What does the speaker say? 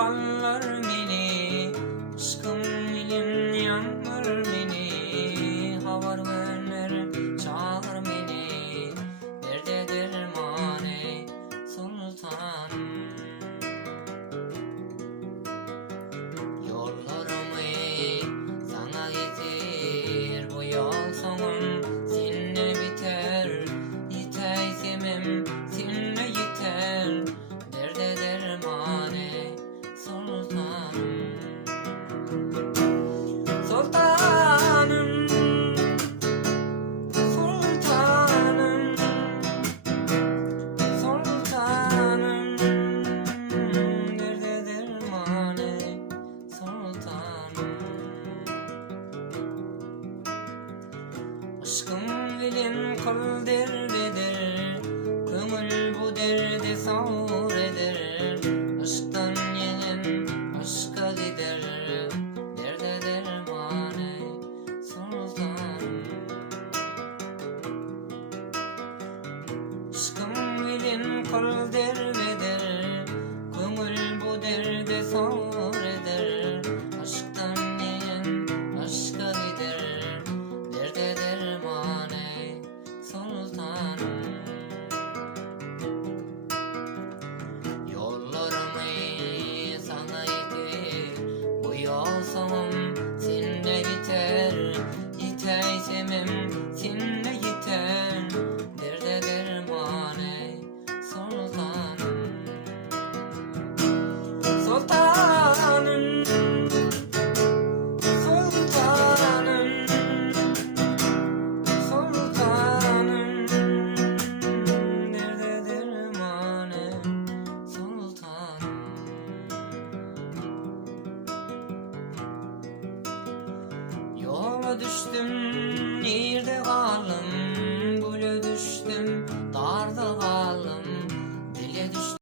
ballar meni, aşkım ilim yanlar meni, havar gönler çağır meni, derde dermane sultanım. Yollarımı sana getir, bu yol sonum seninle biter, yiteysemem seninle yeter, derde dermane sultanım. Sultanım, sultanım, sultanım, derde dermane sultanım. Aşkım bilim kul derdidir, kömül bu derde sağır eder, aşktan yenen aşka gider, derde dermane sultanım. Aşkım bilim kul derdidir, kömül bu derde sağır eder, aşktan yenen aşka gider, derde dermane sultanım. Yollarımı sana yetir, bu yol sonum seninle biter, yiteysemem seninle yeter, derde dermane sultanım. Sultanım, sultanım, sultanım, derde dermane sultanım. Yola düştüm, nerede kaldım, gülü düştüm, darda kaldım,